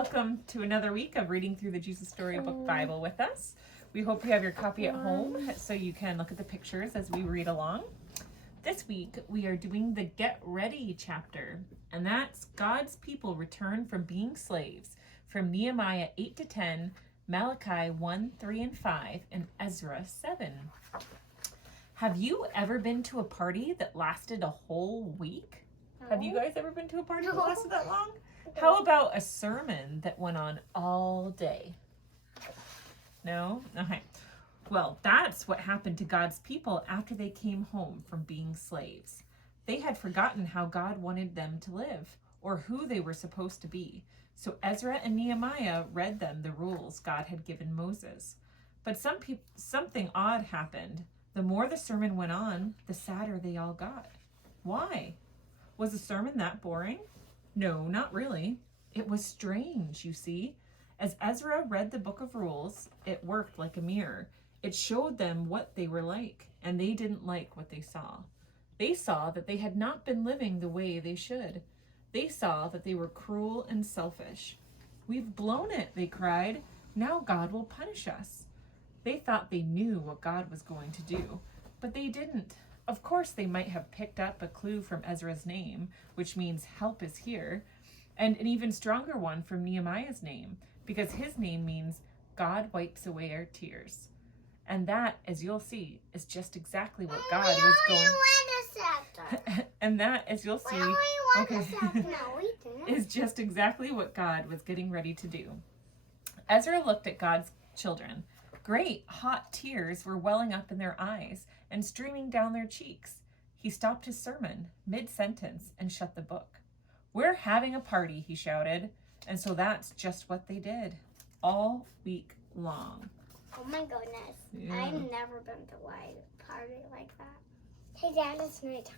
Welcome to another week of reading through the Jesus Storybook Bible with us. We hope you have your copy at home so you can look at the pictures as we read along. This week we are doing the Get Ready chapter, and that's God's people return from being slaves, from Nehemiah 8-10, Malachi 1:3-5, and Ezra 7. Have you ever been to a party that lasted a whole week? No. Have you guys ever been to a party that No. lasted that long? How about a sermon that went on all day? No? Okay. Well, that's what happened to God's people after they came home from being slaves. They had forgotten how God wanted them to live or who they were supposed to be. So Ezra and Nehemiah read them the rules God had given Moses. But something odd happened. The more the sermon went on, the sadder they all got. Why? Was the sermon that boring? No, not really. It was strange, you see. As Ezra read the book of rules, it worked like a mirror. It showed them what they were like, and they didn't like what they saw. They saw that they had not been living the way they should. They saw that they were cruel and selfish. "We've blown it," they cried. "Now God will punish us." They thought they knew what God was going to do, but they didn't. Of course, they might have picked up a clue from Ezra's name, which means help is here, and an even stronger one from Nehemiah's name, because his name means God wipes away our tears. And that, as you'll see, is just exactly what God was going. And that, as you'll see, is just exactly what God was getting ready to do. Ezra looked at God's children. Great hot tears were welling up in their eyes and streaming down their cheeks. He stopped his sermon mid-sentence and shut the book. "We're having a party," he shouted. And so that's just what they did all week long. Oh my goodness. Yeah. I've never been to a party like that. Hey Dad, it's nighttime.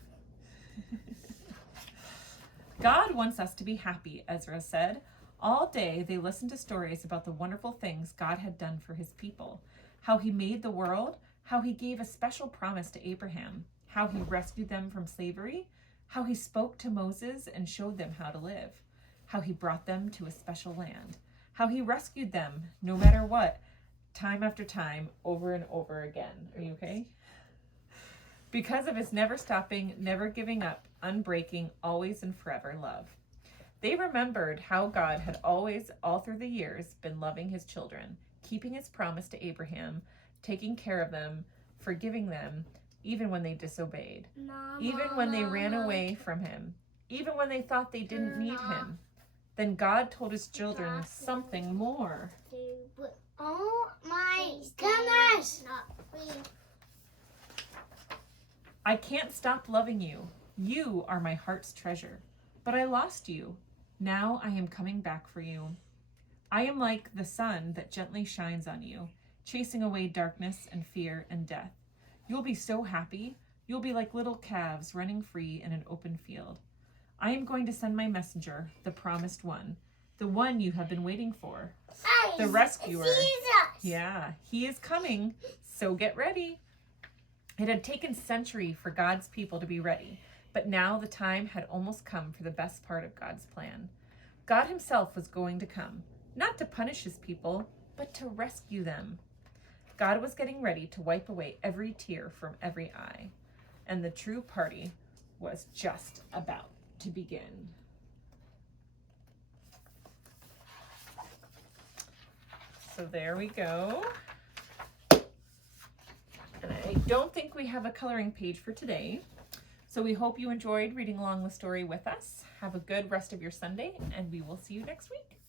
God wants us to be happy, Ezra said. All day they listened to stories about the wonderful things God had done for his people, how he made the world, how he gave a special promise to Abraham, how he rescued them from slavery, how he spoke to Moses and showed them how to live, how he brought them to a special land, how he rescued them no matter what, time after time, over and over again. Are you okay? Because of his never stopping, never giving up, unbreaking, always and forever love. They remembered how God had always, all through the years, been loving his children, keeping his promise to Abraham, taking care of them, forgiving them, even when they disobeyed, even when they ran away from him, even when they thought they didn't need him. Then God told his children something more. Oh my goodness! "I can't stop loving you. You are my heart's treasure. But I lost you. Now I am coming back for you. I am like the sun that gently shines on you, chasing away darkness and fear and death. You'll be so happy. You'll be like little calves running free in an open field. I am going to send my messenger, the promised one, the one you have been waiting for, the rescuer. Jesus. Yeah, he is coming, so get ready." It had taken centuries for God's people to be ready, but now the time had almost come for the best part of God's plan. God himself was going to come, not to punish his people, but to rescue them. God was getting ready to wipe away every tear from every eye, and the true party was just about to begin. So there we go. And I don't think we have a coloring page for today. So we hope you enjoyed reading along the story with us. Have a good rest of your Sunday, and we will see you next week.